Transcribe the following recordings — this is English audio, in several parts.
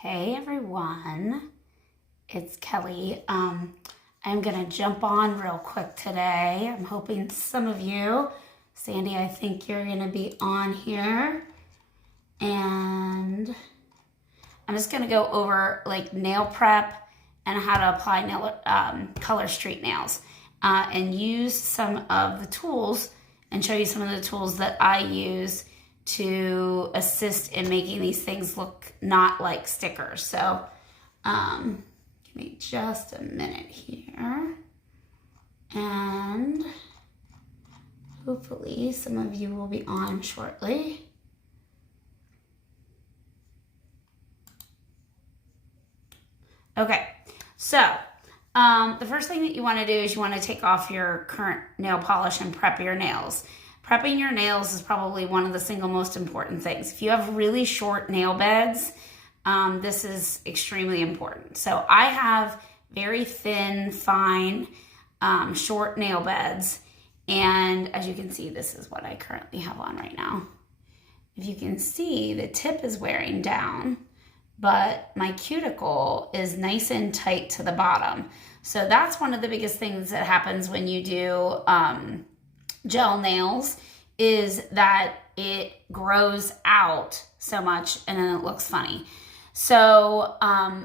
Hey everyone, it's Kelly. I'm gonna jump on real quick today. I'm hoping some of you, Sandy, I think you're gonna be on here. And I'm just gonna go over like nail prep and how to apply Color Street nails and use some of the tools and show you some of the tools that I use to assist in making these things look not like stickers. So give me just a minute here. And hopefully some of you will be on shortly. Okay, so the first thing that you want to do is you want to take off your current nail polish and prep your nails. Prepping your nails is probably one of the single most important things. If you have really short nail beds, this is extremely important. So I have very thin, fine, short nail beds. And as you can see, this is what I currently have on right now. If you can see, the tip is wearing down, but my cuticle is nice and tight to the bottom. So that's one of the biggest things that happens when you do gel nails, is that it grows out so much and then it looks funny. So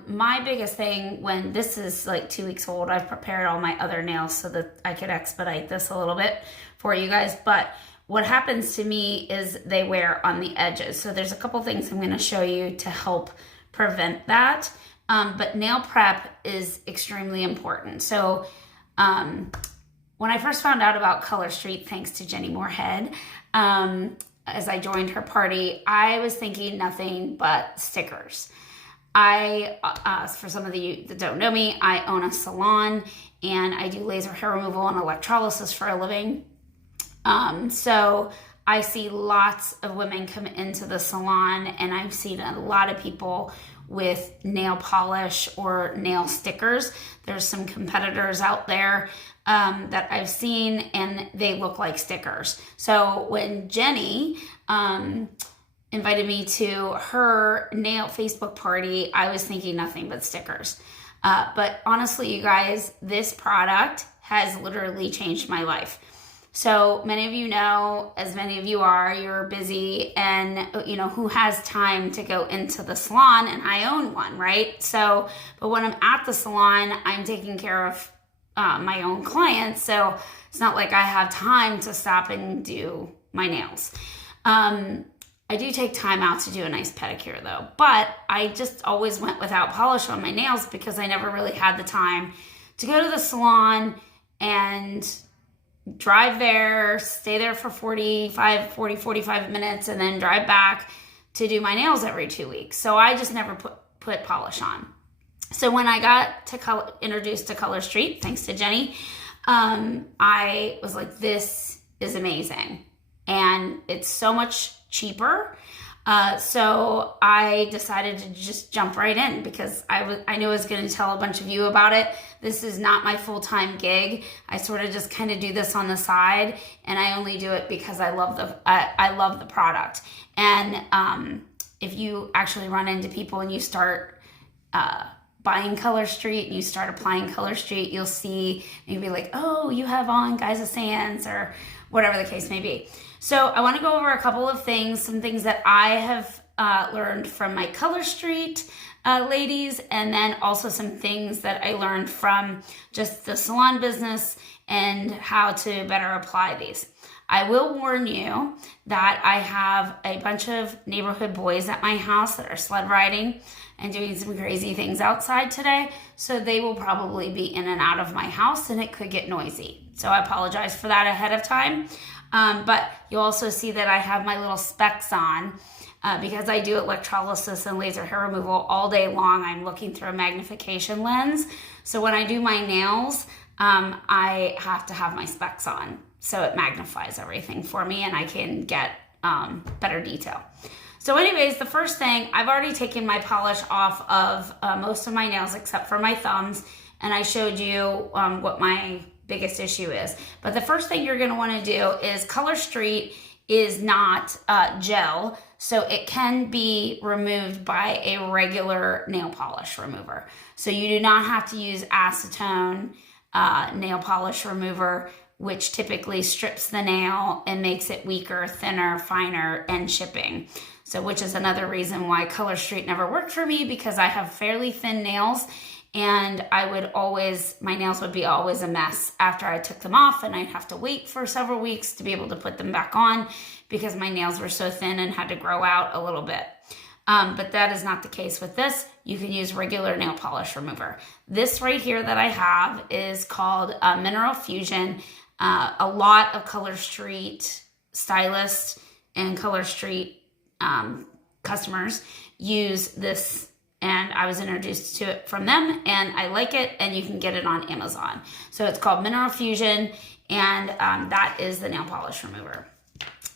my biggest thing, when this is like 2 weeks old, I've prepared all my other nails so that I could expedite this a little bit for you guys. But what happens to me is they wear on the edges. So there's a couple things I'm going to show you to help prevent that. But nail prep is extremely important. So when I first found out about Color Street, thanks to Jenny Moorhead, as I joined her party, I was thinking nothing but stickers. For some of you that don't know me, I own a salon and I do laser hair removal and electrolysis for a living. So I see lots of women come into the salon, and I've seen a lot of people with nail polish or nail stickers. There's some competitors out there that I've seen, and they look like stickers. So when Jenny invited me to her nail Facebook party, I was thinking nothing but stickers. But honestly, you guys, this product has literally changed my life. So many of you know, as many of you are, you're busy, and you know, who has time to go into the salon? And I own one, right? So, but when I'm at the salon, I'm taking care of my own clients. So it's not like I have time to stop and do my nails. I do take time out to do a nice pedicure though, but I just always went without polish on my nails because I never really had the time to go to the salon and drive there, stay there for 45 minutes, and then drive back to do my nails every 2 weeks. So I just never put polish on. So when I got introduced to Color Street, thanks to Jenny, I was like, this is amazing. And it's so much cheaper. So I decided to just jump right in because I knew I was going to tell a bunch of you about it. This is not my full-time gig. I sort of just kind of do this on the side, and I only do it because I love the product. And if you actually run into people and you start buying Color Street and you start applying Color Street, you'll see maybe like, oh, you have on Guys of Sands or whatever the case may be. So I want to go over a couple of things, some things that I have learned from my Color Street ladies, and then also some things that I learned from just the salon business and how to better apply these. I will warn you that I have a bunch of neighborhood boys at my house that are sled riding and doing some crazy things outside today. So they will probably be in and out of my house, and it could get noisy. So I apologize for that ahead of time. But you'll also see that I have my little specs on because I do electrolysis and laser hair removal all day long. I'm looking through a magnification lens. So when I do my nails, I have to have my specs on. So it magnifies everything for me and I can get better detail. So anyways, the first thing, I've already taken my polish off of most of my nails except for my thumbs. And I showed you what my biggest issue is. But the first thing you're going to want to do is Color Street is not gel. So it can be removed by a regular nail polish remover. So you do not have to use acetone nail polish remover, which typically strips the nail and makes it weaker, thinner, finer, and chipping. So which is another reason why Color Street never worked for me, because I have fairly thin nails, and my nails would be always a mess after I took them off, and I'd have to wait for several weeks to be able to put them back on because my nails were so thin and had to grow out a little bit. But that is not the case with this. You can use regular nail polish remover. This right here that I have is called Mineral Fusion. A lot of Color Street stylists and Color Street customers use this, and I was introduced to it from them, and I like it, and you can get it on Amazon. So it's called Mineral Fusion, and that is the nail polish remover.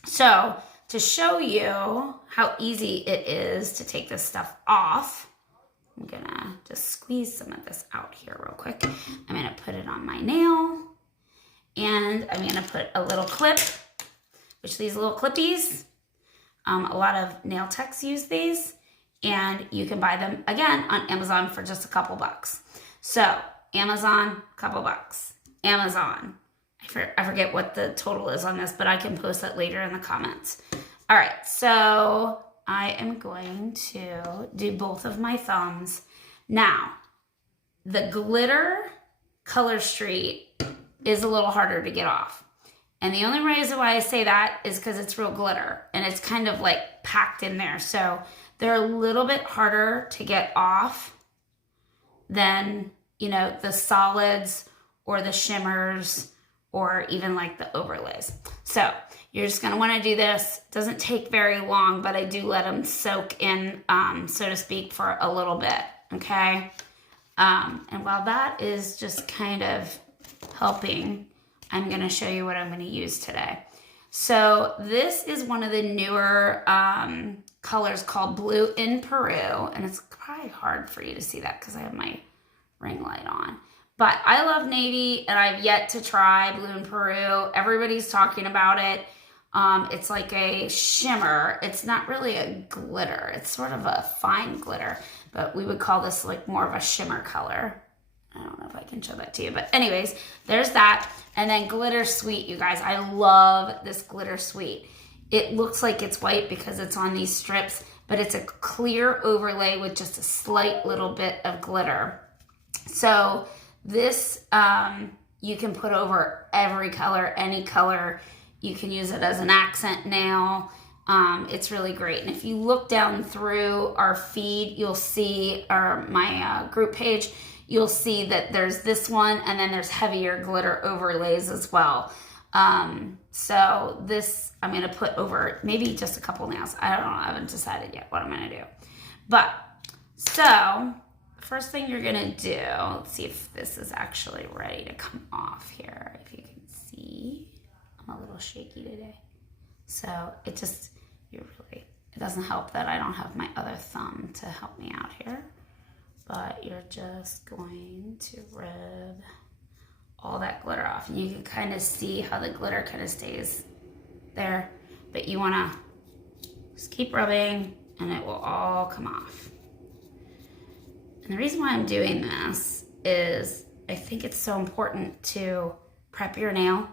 So to show you how easy it is to take this stuff off, I'm gonna just squeeze some of this out here real quick. I'm gonna put it on my nail, and I'm gonna put a little clip, which these little clippies, a lot of nail techs use these, and you can buy them again on Amazon for just a couple bucks. So Amazon, couple bucks. Amazon. I forget what the total is on this, but I can post that later in the comments. All right, so I am going to do both of my thumbs. Now, the glitter Color Street is a little harder to get off. And the only reason why I say that is because it's real glitter and it's kind of like packed in there. So they're a little bit harder to get off than, the solids or the shimmers or even like the overlays. So you're just gonna wanna do this. It doesn't take very long, but I do let them soak in, so to speak, for a little bit, okay? And while that is just kind of helping, I'm gonna show you what I'm gonna use today. So this is one of the newer colors called Blue in Peru, and it's probably hard for you to see that because I have my ring light on. But I love navy, and I've yet to try Blue in Peru. Everybody's talking about it. It's like a shimmer. It's not really a glitter. It's sort of a fine glitter, but we would call this like more of a shimmer color. I don't know if I can show that to you, but anyways, there's that. And then Glitter Sweet, you guys. I love this Glitter Sweet. It looks like it's white because it's on these strips, but it's a clear overlay with just a slight little bit of glitter. So this, you can put over every color, any color. You can use it as an accent nail. It's really great. And if you look down through our feed, you'll see, or my group page, you'll see that there's this one, and then there's heavier glitter overlays as well. So this, I'm gonna put over maybe just a couple nails. I don't know, I haven't decided yet what I'm gonna do. But, so, first thing you're gonna do, let's see if this is actually ready to come off here. If you can see, I'm a little shaky today. So it doesn't help that I don't have my other thumb to help me out here. But you're just going to rub all that glitter off. And you can kind of see how the glitter kind of stays there. But you wanna just keep rubbing and it will all come off. And the reason why I'm doing this is I think it's so important to prep your nail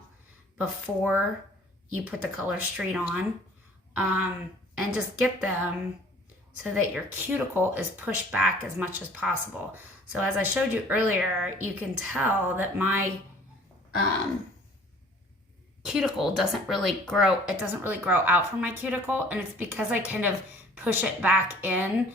before you put the Color Street on, and just get them so that your cuticle is pushed back as much as possible. So as I showed you earlier, you can tell that my cuticle doesn't really grow out from my cuticle, and it's because I kind of push it back in,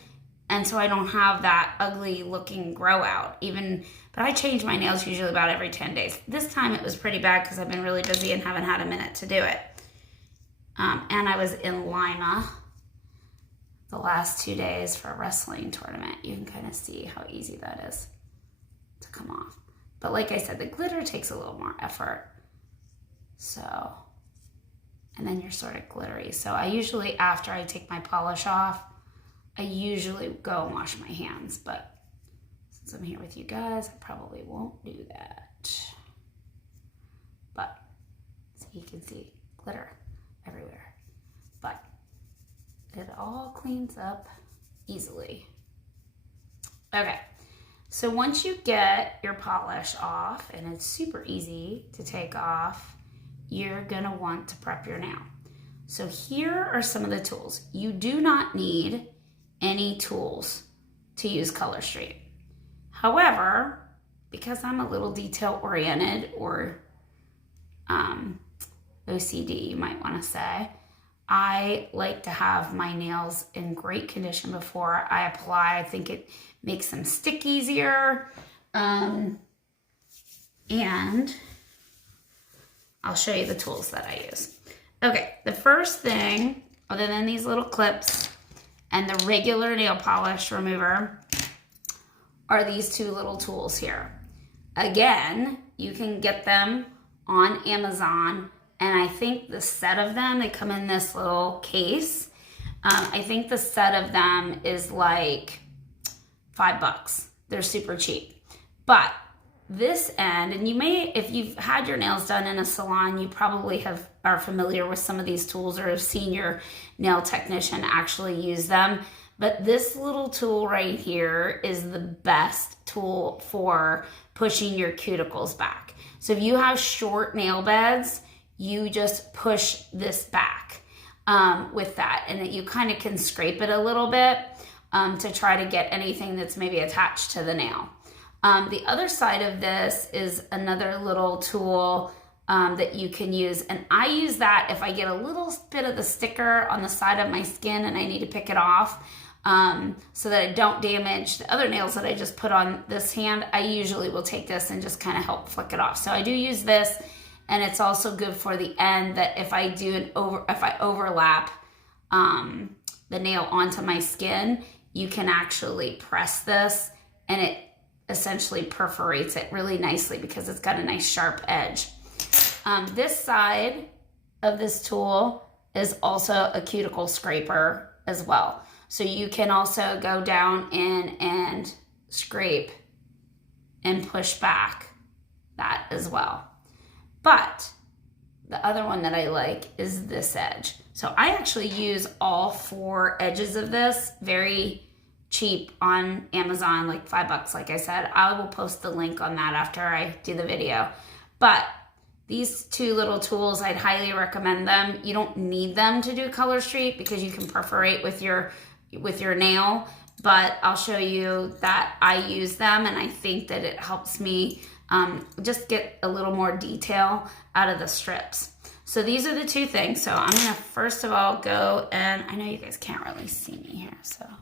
and so I don't have that ugly looking grow out. But I change my nails usually about every 10 days. This time it was pretty bad because I've been really busy and haven't had a minute to do it. And I was in Lima the last 2 days for a wrestling tournament. You can kind of see how easy that is to come off. But like I said, the glitter takes a little more effort. So, and then you're sort of glittery. So I usually, after I take my polish off, I usually go and wash my hands. But since I'm here with you guys, I probably won't do that. But, so you can see glitter everywhere. But it all cleans up easily. Okay, so once you get your polish off, and it's super easy to take off, you're gonna want to prep your nail. So here are some of the tools. You do not need any tools to use Color Street. However, because I'm a little detail oriented, or OCD, you might want to say, I like to have my nails in great condition before I apply. I think it makes them stick easier. And I'll show you the tools that I use. Okay, the first thing, other than these little clips and the regular nail polish remover, are these two little tools here. Again, you can get them on Amazon, and I think the set of them, they come in this little case. I think the set of them is like $5. They're super cheap. But this end, and you may, if you've had your nails done in a salon, you probably are familiar with some of these tools or have seen your nail technician actually use them. But this little tool right here is the best tool for pushing your cuticles back. So if you have short nail beds, you just push this back with that, and that you kind of can scrape it a little bit to try to get anything that's maybe attached to the nail. The other side of this is another little tool that you can use, and I use that if I get a little bit of the sticker on the side of my skin and I need to pick it off so that I don't damage the other nails that I just put on this hand. I usually will take this and just kind of help flick it off. So I do use this, and it's also good for the end that if I do if I overlap the nail onto my skin, you can actually press this and it essentially perforates it really nicely because it's got a nice sharp edge. This side of this tool is also a cuticle scraper as well. So you can also go down in and scrape and push back that as well. But the other one that I like is this edge. So I actually use all 4 edges of this, very cheap on Amazon, like $5, like I said. I will post the link on that after I do the video. But these 2 little tools, I'd highly recommend them. You don't need them to do Color Street because you can perforate with your nail, but I'll show you that I use them, and I think that it helps me just get a little more detail out of the strips. So these are the 2 things. So I'm gonna first of all go, and I know you guys can't really see me here, so I'll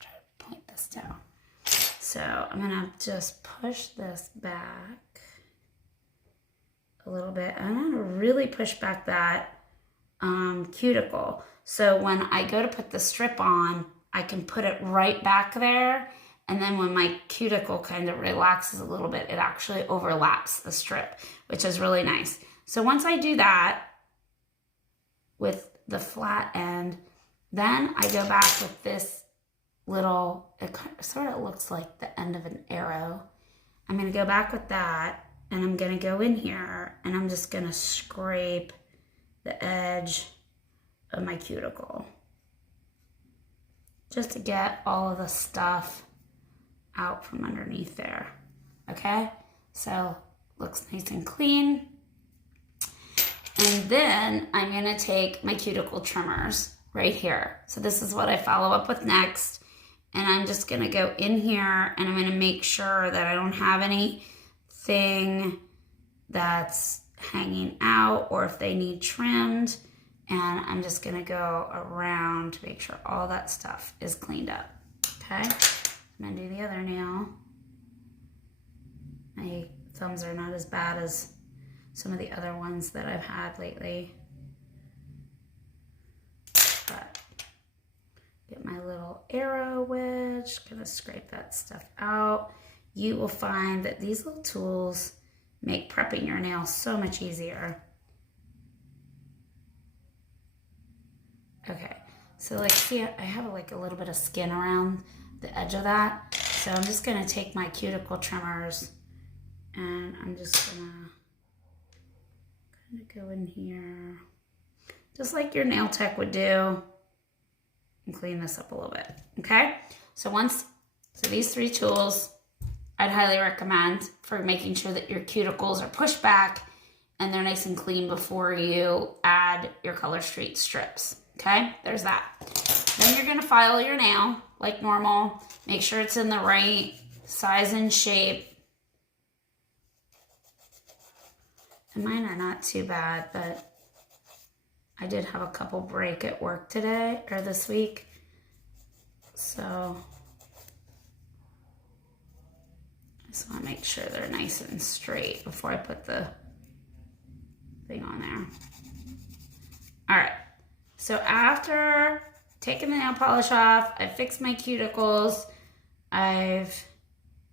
try to point this down. So I'm gonna just push this back a little bit. I'm gonna really push back that cuticle. So when I go to put the strip on, I can put it right back there. And then when my cuticle kind of relaxes a little bit, it actually overlaps the strip, which is really nice. So once I do that with the flat end, then I go back with this little, it sort of looks like the end of an arrow. I'm going to go back with that, and I'm going to go in here, and I'm just going to scrape the edge of my cuticle just to get all of the stuff out from underneath there. Okay, so looks nice and clean. And then I'm gonna take my cuticle trimmers right here. So this is what I follow up with next, and I'm just gonna go in here, and I'm gonna make sure that I don't have anything that's hanging out or if they need trimmed. And I'm just gonna go around to make sure all that stuff is cleaned up, okay? I'm gonna do the other nail. My thumbs are not as bad as some of the other ones that I've had lately. But get my little arrow wedge, gonna scrape that stuff out. You will find that these little tools make prepping your nails so much easier. Okay, so like, see, I have like a little bit of skin around the edge of that. So I'm just gonna take my cuticle trimmers, and I'm just gonna kind of go in here, just like your nail tech would do. and clean this up a little bit, okay? So these 3 tools I'd highly recommend for making sure that your cuticles are pushed back and they're nice and clean before you add your Color Street strips, okay? There's that. Then you're gonna file your nail like normal. Make sure it's in the right size and shape. And mine are not too bad, but I did have a couple break at work today, or this week. So I just want to make sure they're nice and straight before I put the thing on there. All right, so after taking the nail polish off, I fixed my cuticles, I've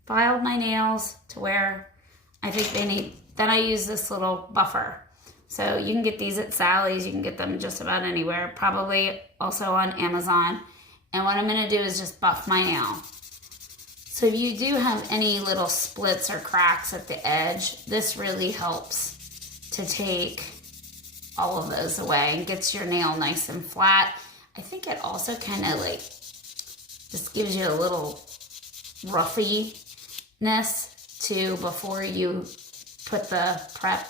filed my nails to where I think they need, then I use this little buffer. So you can get these at Sally's, you can get them just about anywhere, probably also on Amazon. And what I'm gonna do is just buff my nail. So if you do have any little splits or cracks at the edge, this really helps to take all of those away and gets your nail nice and flat. I think it also kind of like just gives you a little ruffiness too before you put the prep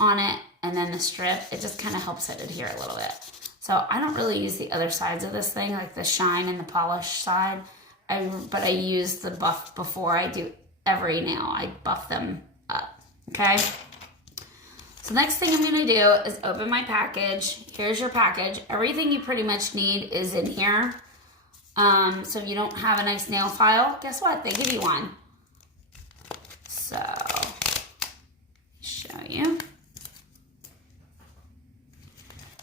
on it and then the strip. It just kind of helps it adhere a little bit. So I don't really use the other sides of this thing, like the shine and the polish side, but I use the buff before I do every nail. I buff them up, okay? So next thing I'm gonna do is open my package. Here's your package. Everything you pretty much need is in here. So if you don't have a nice nail file, guess what? They give you one. So, show you.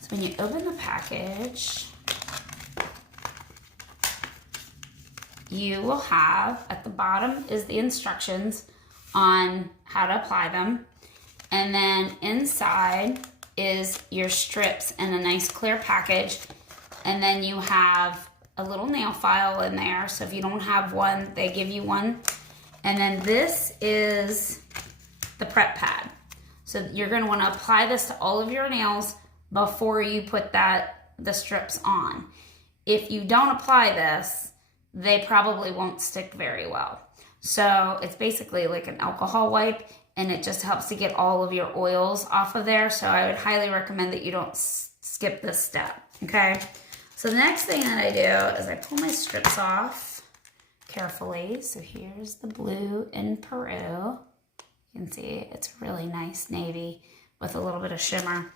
So when you open the package, you will have, at the bottom is the instructions on how to apply them. And then inside is your strips in a nice clear package. And then you have a little nail file in there. So if you don't have one, they give you one. And then this is the prep pad. So you're gonna wanna apply this to all of your nails before you put the strips on. If you don't apply this, they probably won't stick very well. So it's basically like an alcohol wipe, and it just helps to get all of your oils off of there. So I would highly recommend that you don't skip this step, okay? So the next thing that I do is I pull my strips off carefully. So here's the blue in Peru. You can see it's really nice navy with a little bit of shimmer.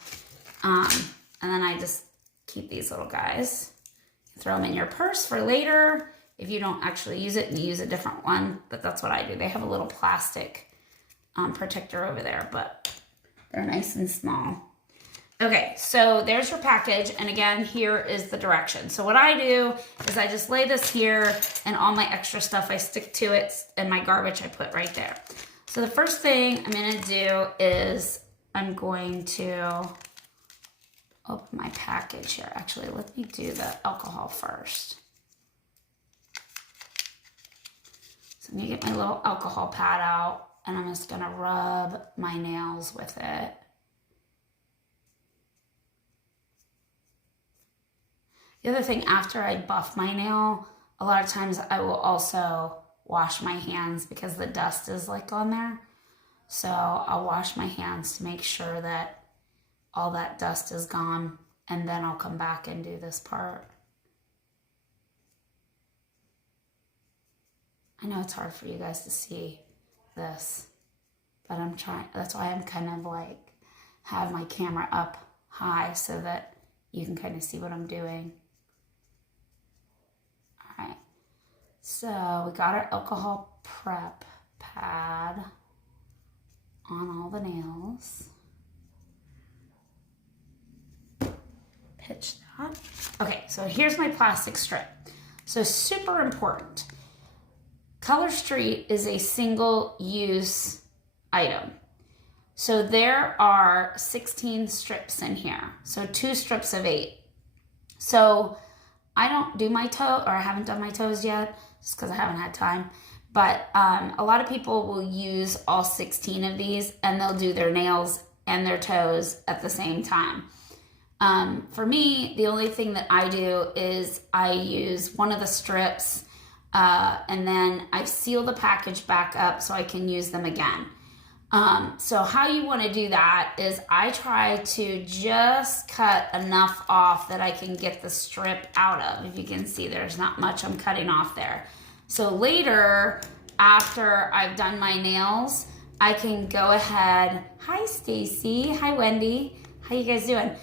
And then I just keep these little guys. Throw them in your purse for later if you don't actually use it and you use a different one, but that's what I do. They have a little plastic protector over there, but they're nice and small. Okay, so there's your package, and again, here is the direction. So what I do is I just lay this here, and all my extra stuff I stick to it, and my garbage I put right there. So the first thing I'm gonna do is I'm going to open my package here. Actually, let me do the alcohol first. So I'm gonna get my little alcohol pad out, and I'm just gonna rub my nails with it. The other thing, after I buff my nail, a lot of times I will also wash my hands because the dust is like on there. So I'll wash my hands to make sure that all that dust is gone, and then I'll come back and do this part. I know it's hard for you guys to see this, but I'm trying. That's why I'm kind of like have my camera up high so that you can kind of see what I'm doing. All right, so we got our alcohol prep pad on all the nails. Pitch that. Okay, so here's my plastic strip. So super important. Color Street is a single-use item. So there are 16 strips in here. So 2 strips of 8. So I don't do my toe, or I haven't done my toes yet, just because I haven't had time. But a lot of people will use all 16 of these, and they'll do their nails and their toes at the same time. For me, the only thing that I do is I use one of the strips and then I seal the package back up so I can use them again. So how you want to do that is I try to just cut enough off that I can get the strip out of. If you can see, there's not much I'm cutting off there. So later, after I've done my nails, I can go ahead. Hi, Stacy. Hi, Wendy. How you guys doing?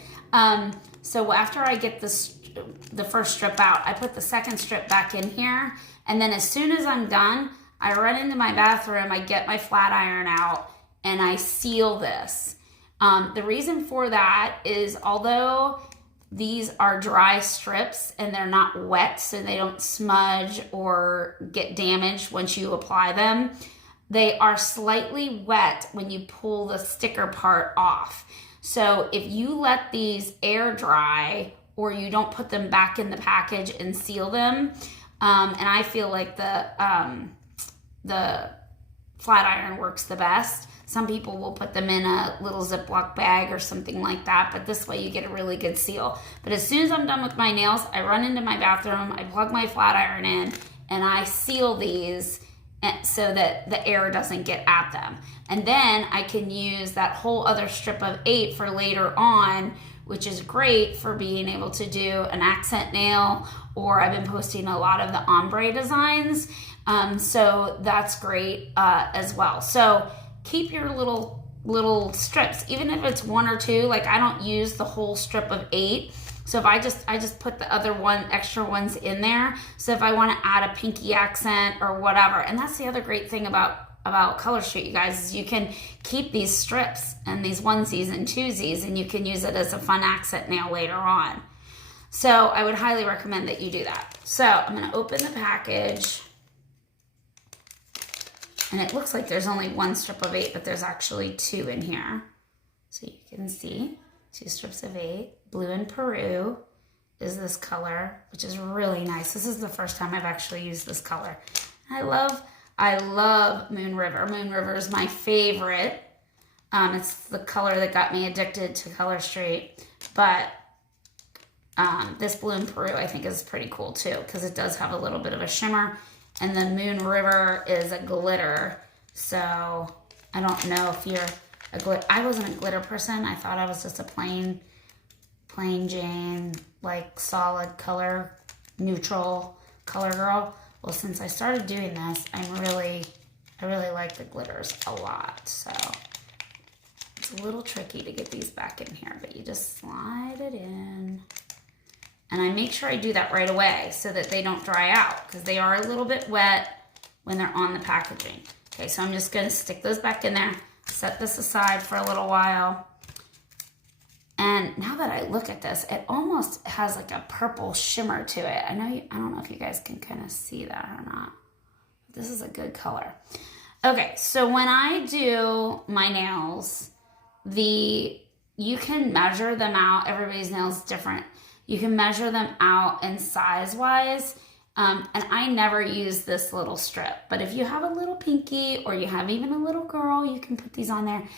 So after I get the first strip out, I put the second strip back in here. And then as soon as I'm done, I run into my bathroom, I get my flat iron out, and I seal this. The reason for that is although these are dry strips and they're not wet, so they don't smudge or get damaged once you apply them, they are slightly wet when you pull the sticker part off. So if you let these air dry or you don't put them back in the package and seal them, and I feel like the flat iron works the best. Some people will put them in a little Ziploc bag or something like that, but this way you get a really good seal. But as soon as I'm done with my nails, I run into my bathroom, I plug my flat iron in, and I seal these so that the air doesn't get at them. And then I can use that whole other strip of 8 for later on, which is great for being able to do an accent nail, or I've been posting a lot of the ombre designs. So that's great as well. So keep your little strips, even if it's 1 or 2. Like I don't use the whole strip of 8. So if I just put the other extra ones in there. So if I want to add a pinky accent or whatever. And that's the other great thing about Color Street, you guys, is you can keep these strips and these onesies and twosies, and you can use it as a fun accent nail later on. So I would highly recommend that you do that. So I'm going to open the package. And it looks like there's only 1 strip of 8, but there's actually 2 in here. So you can see 2 strips of 8. Blue in Peru is this color, which is really nice. This is the first time I've actually used this color. I love Moon River. Moon River is my favorite. It's the color that got me addicted to Color Street. But this Blue in Peru I think is pretty cool too, because it does have a little bit of a shimmer. And the Moon River is a glitter. So I don't know if you're a glitter. I wasn't a glitter person. I thought I was just a plain Jane, like solid color, neutral color girl. Well, since I started doing this, I really like the glitters a lot. So it's a little tricky to get these back in here, but you just slide it in. And I make sure I do that right away so that they don't dry out, because they are a little bit wet when they're on the packaging. Okay, so I'm just gonna stick those back in there, set this aside for a little while. And now that I look at this, it almost has like a purple shimmer to it. I don't know if you guys can kind of see that or not. This is a good color. Okay, so when I do my nails, you can measure them out. Everybody's nails is different. You can measure them out in size-wise, and I never use this little strip. But if you have a little pinky or you have even a little girl, you can put these on there.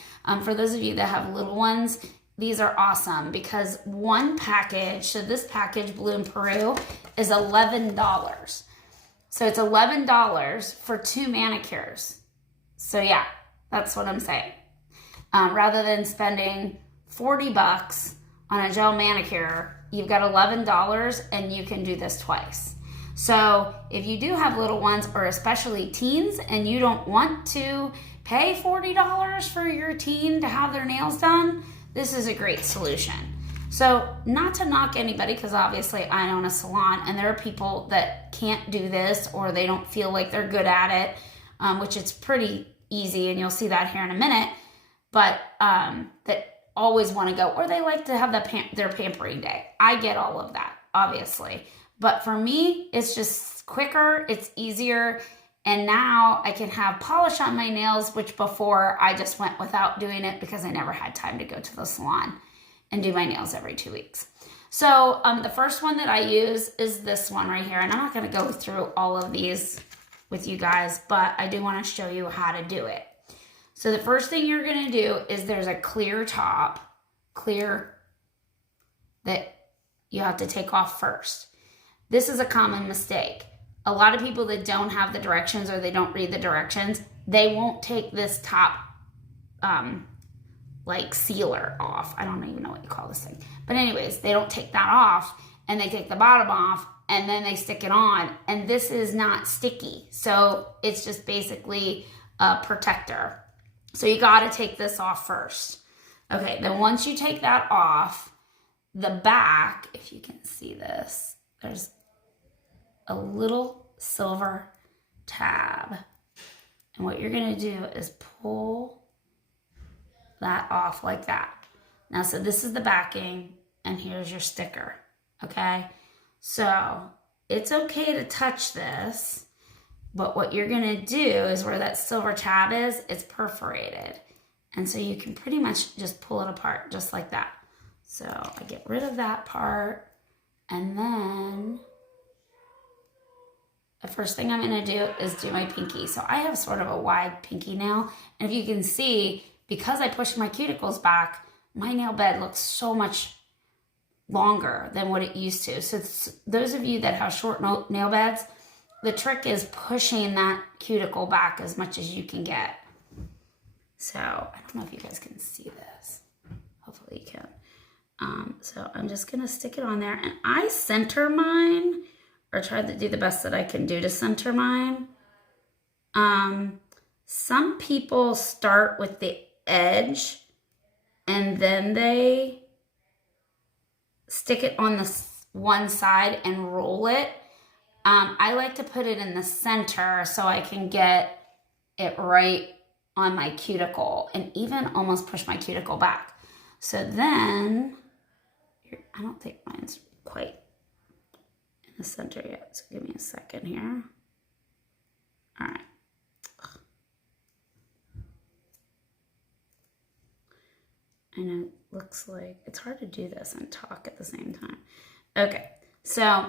For those of you that have little ones, these are awesome because one package, so this package, Blue in Peru, is $11. So it's $11 for 2 manicures. So yeah, that's what I'm saying. Rather than spending 40 bucks on a gel manicure, you've got $11 and you can do this twice. So if you do have little ones, or especially teens, and you don't want to pay $40 for your teen to have their nails done, this is a great solution. So not to knock anybody, because obviously I own a salon and there are people that can't do this or they don't feel like they're good at it, which it's pretty easy, and you'll see that here in a minute, but that always want to go, or they like to have their pampering day. I get all of that, obviously. But for me, it's just quicker, it's easier, and now I can have polish on my nails, which before I just went without doing it because I never had time to go to the salon and do my nails every 2 weeks. So the first one that I use is this one right here, and I'm not going to go through all of these with you guys, but I do want to show you how to do it. So the first thing you're going to do is there's a clear top, clear that you have to take off first. This is a common mistake. A lot of people that don't have the directions or they don't read the directions, they won't take this top like sealer off. I don't even know what you call this thing. But anyways, they don't take that off and they take the bottom off and then they stick it on. And this is not sticky. So it's just basically a protector. So you got to take this off first. Okay, then once you take that off, the back, if you can see this, there's a little silver tab. And what you're going to do is pull that off like that. Now, so this is the backing, and here's your sticker, okay? So it's okay to touch this, but what you're going to do is where that silver tab is, it's perforated. And so you can pretty much just pull it apart just like that. So I get rid of that part, and then the first thing I'm going to do is do my pinky. So I have sort of a wide pinky nail, and if you can see, because I pushed my cuticles back, my nail bed looks so much longer than what it used to. So those of you that have short nail beds, the trick is pushing that cuticle back as much as you can get. So I don't know if you guys can see this. Hopefully you can. So I'm just going to stick it on there. And I center mine, or try to do the best that I can do to center mine. Some people start with the edge and then they stick it on the one side and roll it. I like to put it in the center so I can get it right on my cuticle and even almost push my cuticle back. So then, I don't think mine's quite in the center yet, so give me a second here. All right. And it looks like it's hard to do this and talk at the same time. Okay, so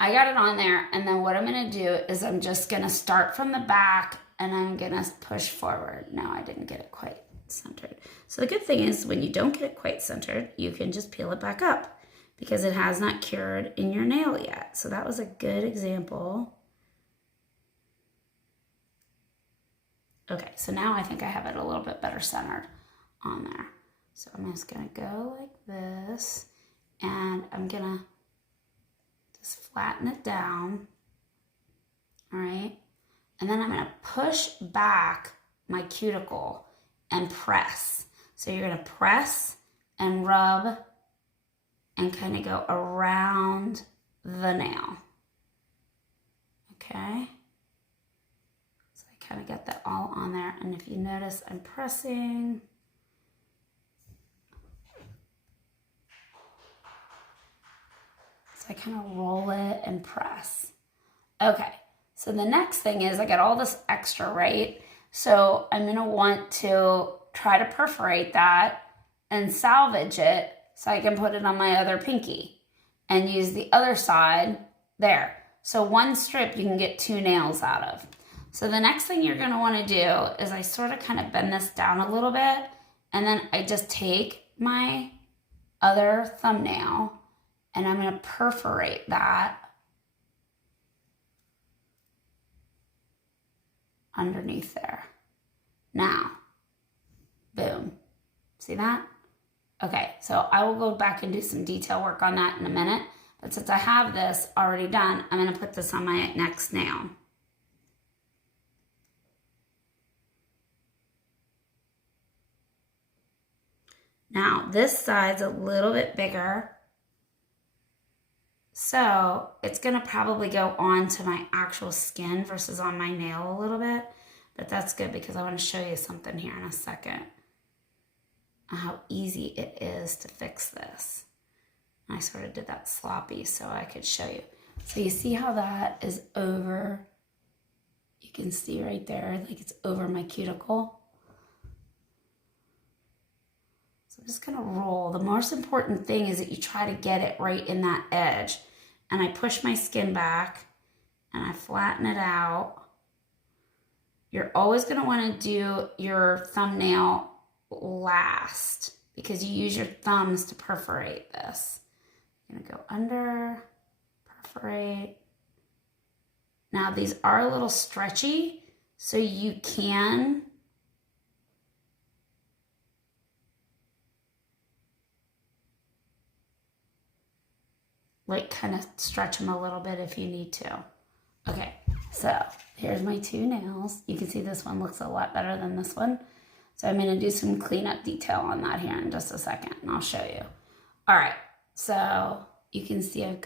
I got it on there, and then what I'm gonna do is I'm just gonna start from the back and I'm gonna push forward. No, I didn't get it quite centered. So the good thing is when you don't get it quite centered, you can just peel it back up because it has not cured in your nail yet. So that was a good example. Okay, so now I think I have it a little bit better centered on there. So I'm just gonna go like this, and I'm gonna just flatten it down, all right? And then I'm gonna push back my cuticle and press. So you're gonna press and rub and kind of go around the nail, okay? So I kind of get that all on there, and if you notice, I'm pressing. I kind of roll it and press. Okay, so the next thing is I got all this extra, right? So I'm gonna want to try to perforate that and salvage it so I can put it on my other pinky and use the other side there. So one strip you can get 2 nails out of. So the next thing you're gonna wanna do is I sort of kind of bend this down a little bit, and then I just take my other thumbnail and I'm going to perforate that underneath there. Now, boom. See that? Okay, so I will go back and do some detail work on that in a minute. But since I have this already done, I'm going to put this on my next nail. Now, this side's a little bit bigger. So it's gonna probably go onto my actual skin versus on my nail a little bit, but that's good because I want to show you something here in a second. How easy it is to fix this. I sort of did that sloppy so I could show you. So you see how that is over, you can see right there, like it's over my cuticle. So I'm just gonna roll. The most important thing is that you try to get it right in that edge. And I push my skin back and I flatten it out. You're always gonna wanna do your thumbnail last because you use your thumbs to perforate this. I'm gonna go under, perforate. Now these are a little stretchy, so you can like kind of stretch them a little bit if you need to. Okay, so here's my two nails. You can see this one looks a lot better than this one. So I'm gonna do some cleanup detail on that here in just a second, and I'll show you. All right, so you can see I'm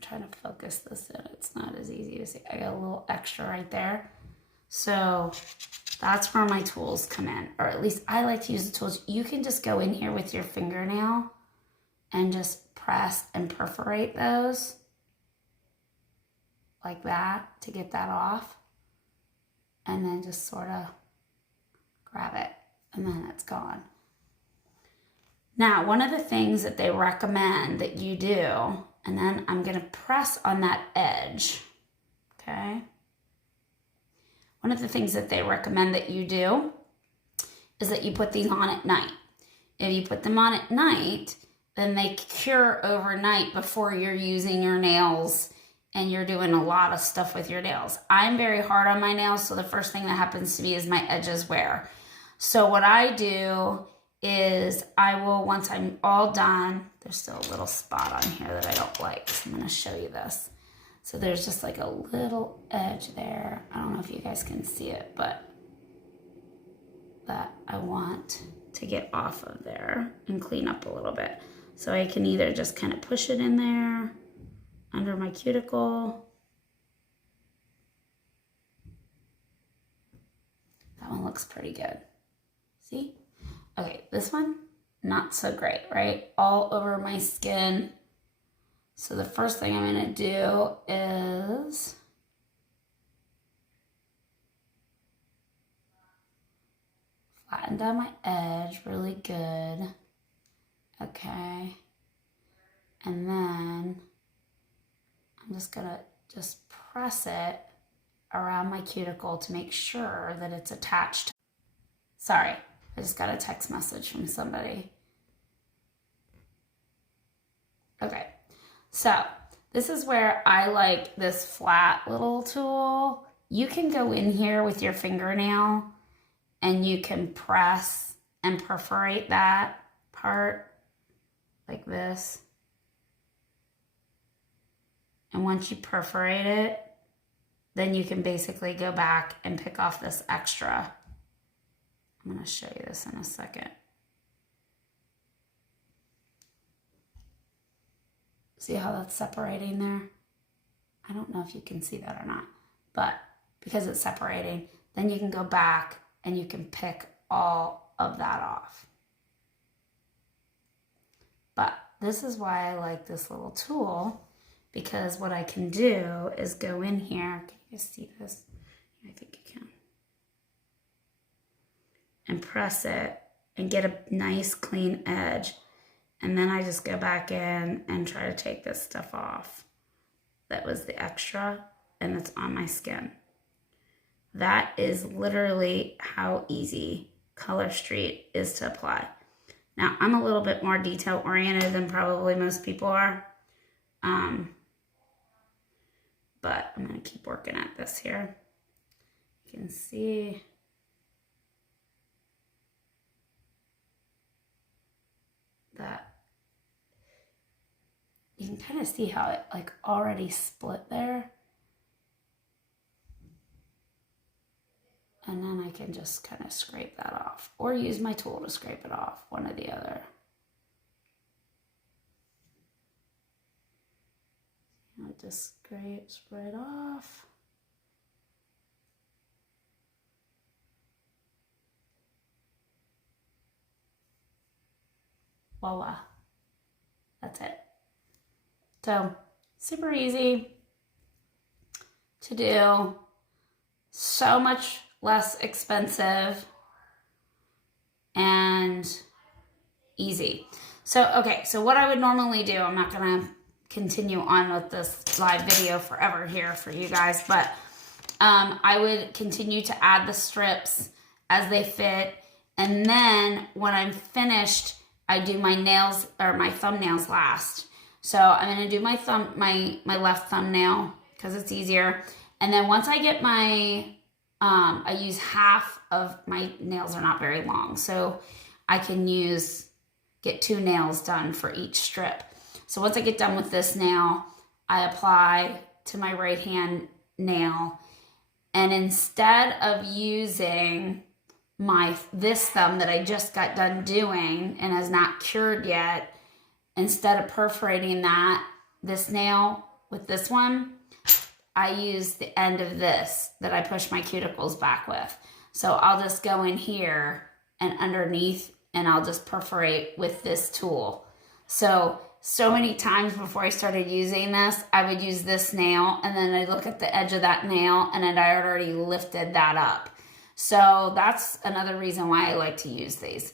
trying to focus this in. It's not as easy to see. I got a little extra right there. So that's where my tools come in, or at least I like to use the tools. You can just go in here with your fingernail and just press and perforate those like that to get that off. And then just sort of grab it, and then it's gone. Now, one of the things that they recommend that you do, and then I'm going to press on that edge, okay? One of the things that they recommend that you do is that you put these on at night. If you put them on at night, then they cure overnight before you're using your nails and you're doing a lot of stuff with your nails. I'm very hard on my nails, so the first thing that happens to me is my edges wear. So what I do is I will, once I'm all done, there's still a little spot on here that I don't like, so I'm gonna show you this. So there's just like a little edge there. I don't know if you guys can see it, but that I want to get off of there and clean up a little bit. So I can either just kind of push it in there under my cuticle. That one looks pretty good. See? Okay, this one, not so great, right? All over my skin. So the first thing I'm gonna do is flatten down my edge really good. Okay. And then I'm just gonna press it around my cuticle to make sure that it's attached. Sorry, I just got a text message from somebody. Okay, so this is where I like this flat little tool. You can go in here with your fingernail and you can press and perforate that part like this. And once you perforate it, then you can basically go back and pick off this extra. I'm going to show you this in a second. See how that's separating there? I don't know if you can see that or not, but because it's separating, then you can go back and you can pick all of that off. But this is why I like this little tool, because what I can do is go in here. Can you guys see this? I think you can. And press it and get a nice clean edge. And then I just go back in and try to take this stuff off. That was the extra, and it's on my skin. That is literally how easy Color Street is to apply. Now, I'm a little bit more detail oriented than probably most people are. But I'm going to keep working at this here. You can see that. You can kind of see how it like already split there. And then I can just kind of scrape that off, or use my tool to scrape it off, one or the other. I'll just scrape right off. Voila. That's it. So, super easy to do. So much less expensive and easy. So, okay, so what I would normally do, I'm not gonna continue on with this live video forever here for you guys, but I would continue to add the strips as they fit, and then when I'm finished, I do my nails or my thumbnails last. So I'm going to do my left thumbnail because it's easier. And then once I get my, I use half of my nails are not very long. So I can get 2 nails done for each strip. So once I get done with this nail, I apply to my right hand nail. And instead of using this thumb that I just got done doing and has not cured yet, instead of perforating this nail with this one, I use the end of this that I push my cuticles back with. So I'll just go in here and underneath, and I'll just perforate with this tool. So many times before I started using this, I would use this nail, and then I'd look at the edge of that nail, and then I had already lifted that up. So that's another reason why I like to use these.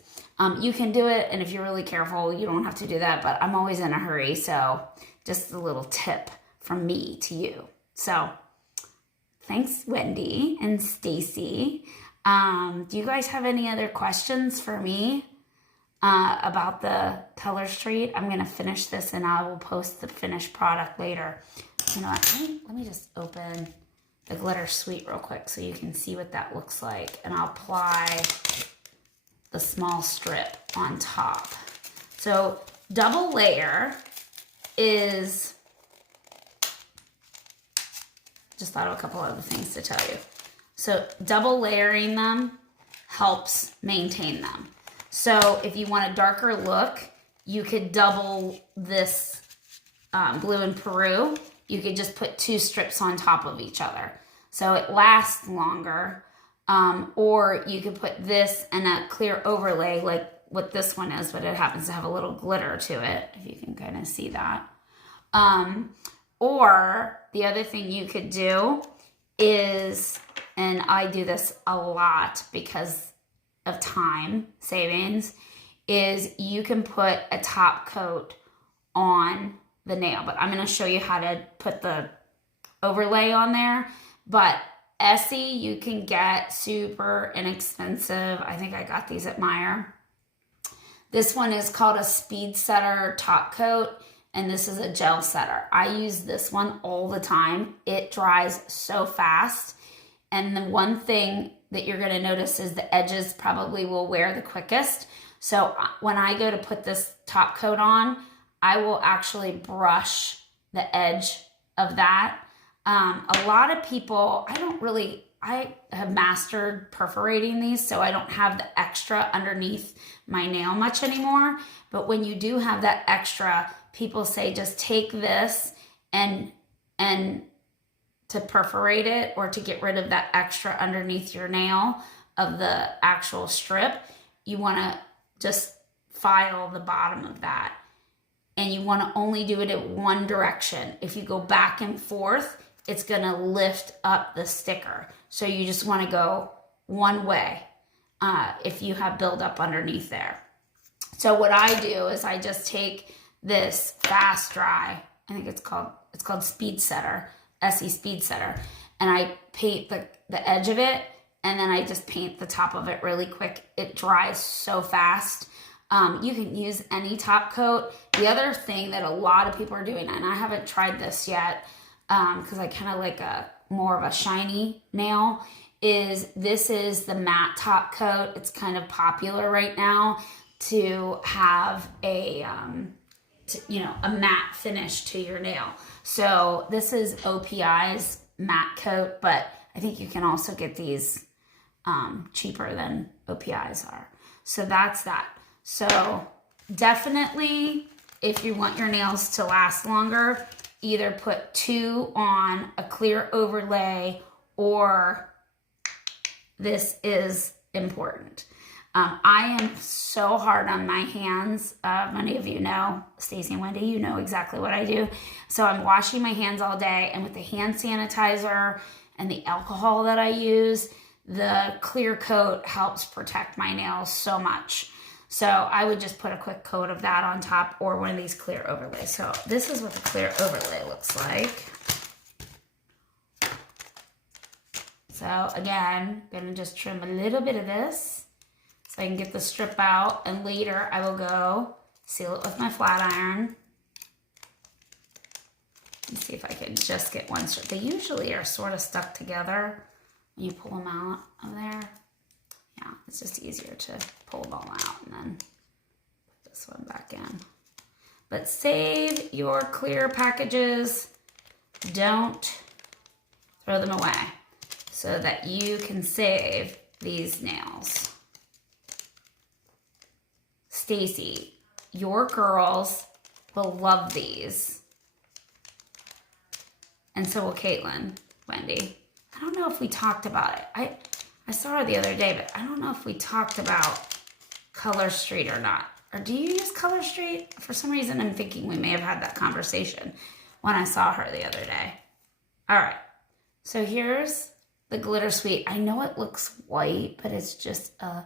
You can do it, and if you're really careful, you don't have to do that, but I'm always in a hurry, so just a little tip from me to you. So thanks, Wendy and Stacy. Do you guys have any other questions for me about the Color Street? I'm going to finish this, and I will post the finished product later. You know what? Let me just open the Glitter Suite real quick so you can see what that looks like, and I'll apply the small strip on top. So double layer is, just thought of a couple other things to tell you. So double layering them helps maintain them. So if you want a darker look, you could double this Blue and Peru. You could just put 2 strips on top of each other, so it lasts longer. Or you could put this and a clear overlay like what this one is, but it happens to have a little glitter to it, if you can kind of see that. Or the other thing you could do is, and I do this a lot because of time savings, is you can put a top coat on the nail. But I'm going to show you how to put the overlay on there. But Essie, you can get super inexpensive. I think I got these at Meijer. This one is called a Speed Setter top coat, and this is a gel setter. I use this one all the time. It dries so fast. And the one thing that you're going to notice is the edges probably will wear the quickest. So when I go to put this top coat on, I will actually brush the edge of that. A lot of people, I have mastered perforating these, so I don't have the extra underneath my nail much anymore. But when you do have that extra, people say just take this and to perforate it, or to get rid of that extra underneath your nail of the actual strip, you want to just file the bottom of that. And you want to only do it in one direction. If you go back and forth, it's going to lift up the sticker. So you just want to go one way if you have buildup underneath there. So what I do is I just take this Fast Dry, I think it's called Speed Setter, Essie Speed Setter, and I paint the edge of it, and then I just paint the top of it really quick. It dries so fast. You can use any top coat. The other thing that a lot of people are doing, and I haven't tried this yet, because I kind of like more of a shiny nail, is the matte top coat. It's kind of popular right now to have a matte finish to your nail. So this is OPI's matte coat, but I think you can also get these cheaper than OPI's are. So that's that. So definitely, if you want your nails to last longer, either put 2 on a clear overlay, or this is important. I am so hard on my hands. Many of you know, Stacy and Wendy, you know exactly what I do. So I'm washing my hands all day, and with the hand sanitizer and the alcohol that I use, the clear coat helps protect my nails so much. So I would just put a quick coat of that on top, or one of these clear overlays. So this is what the clear overlay looks like. So again, I'm gonna just trim a little bit of this so I can get the strip out, and later I will go seal it with my flat iron. me see if I can just get one strip. They usually are sort of stuck together when you pull them out of there. Yeah, it's just easier to pull them all out and then put this one back in. But save your clear packages. Don't throw them away so that you can save these nails. Stacy, your girls will love these. And so will Caitlin, Wendy. I don't know if we talked about it. I saw her the other day, but I don't know if we talked about Color Street or not. Or do you use Color Street? For some reason, I'm thinking we may have had that conversation when I saw her the other day. All right. So here's the Glitter Suite. I know it looks white, but it's just a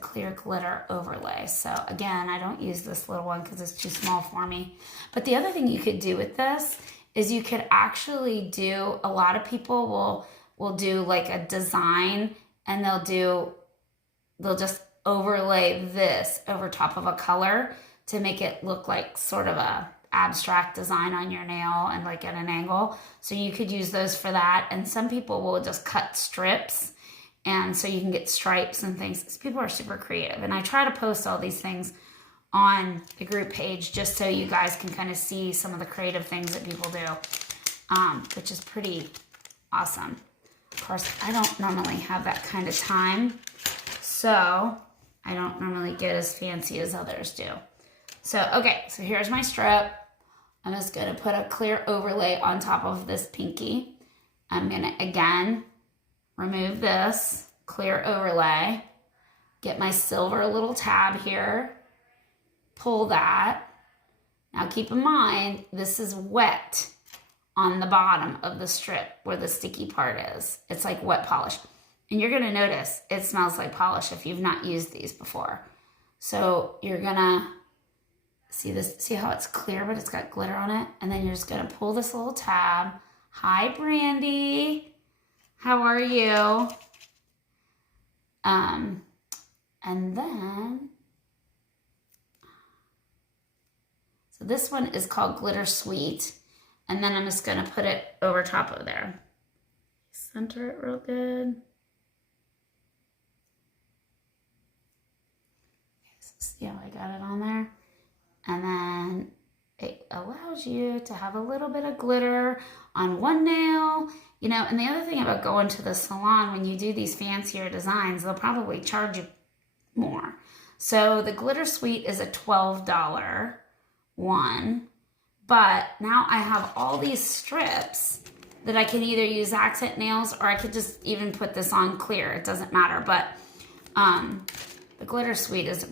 clear glitter overlay. So again, I don't use this little one because it's too small for me. But the other thing you could do with this is you could actually do, a lot of people will do like a design, and they'll just overlay this over top of a color to make it look like sort of a abstract design on your nail and like at an angle. So you could use those for that. And some people will just cut strips, and so you can get stripes and things. People are super creative. And I try to post all these things on the group page just so you guys can kind of see some of the creative things that people do, which is pretty awesome. Of course, I don't normally have that kind of time, so I don't normally get as fancy as others do. So, okay, so here's my strip. I'm just going to put a clear overlay on top of this pinky. I'm going to, again, remove this clear overlay, get my silver little tab here, pull that. Now keep in mind, this is wet on the bottom of the strip where the sticky part is. It's like wet polish. And you're gonna notice it smells like polish if you've not used these before. So you're gonna see this, see how it's clear but it's got glitter on it? And then you're just gonna pull this little tab. Hi, Brandy. How are you? And then, so this one is called Glitter Suite. And then I'm just gonna put it over top of there. Center it real good. See how I got it on there? And then it allows you to have a little bit of glitter on one nail. You know, and the other thing about going to the salon, when you do these fancier designs, they'll probably charge you more. So the Glitter Suite is a $12 one. But now I have all these strips that I can either use accent nails, or I could just even put this on clear. It doesn't matter. But the Glitter Suite is,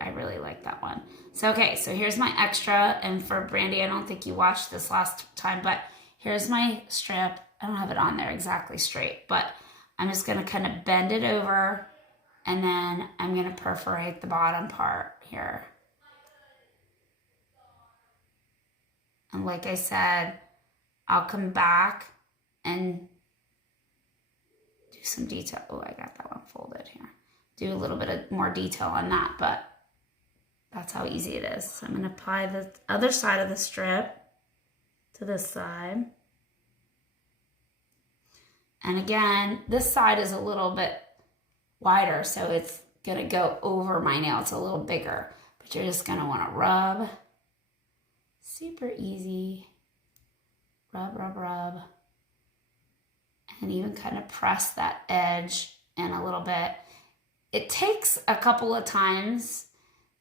I really like that one. So, okay, so here's my extra. And for Brandy, I don't think you watched this last time, but here's my strip. I don't have it on there exactly straight, but I'm just going to kind of bend it over, and then I'm going to perforate the bottom part here. And like I said, I'll come back and do some detail. Oh, I got that one folded here. Do a little bit of more detail on that, but that's how easy it is. So I'm going to apply the other side of the strip to this side. And again, this side is a little bit wider, so it's going to go over my nail. It's a little bigger, but you're just going to want to rub. Super easy. Rub, rub, rub. And even kind of press that edge in a little bit. It takes a couple of times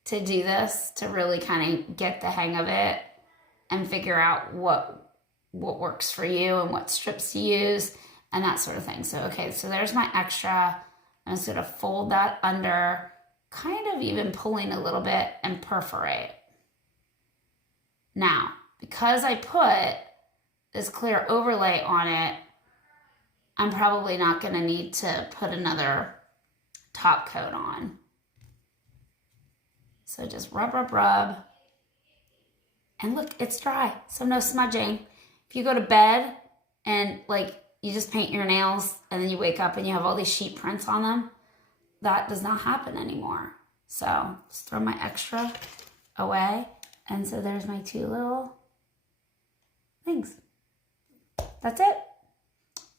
to do this, to really kind of get the hang of it and figure out what works for you and what strips to use and that sort of thing. So, okay, so there's my extra. I'm just going to fold that under, kind of even pulling a little bit, and perforate. Now, because I put this clear overlay on it, I'm probably not going to need to put another top coat on. So just rub, rub, rub. And look, it's dry, so no smudging. If you go to bed and like you just paint your nails and then you wake up and you have all these sheet prints on them, that does not happen anymore. So just throw my extra away. And so there's my two little things. That's it.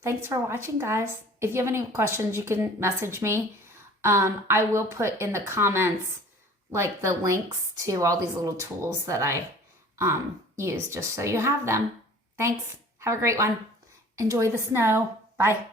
Thanks for watching, guys. If you have any questions, you can message me. I will put in the comments like the links to all these little tools that I use, just so you have them. Thanks. Have a great one. Enjoy the snow. Bye.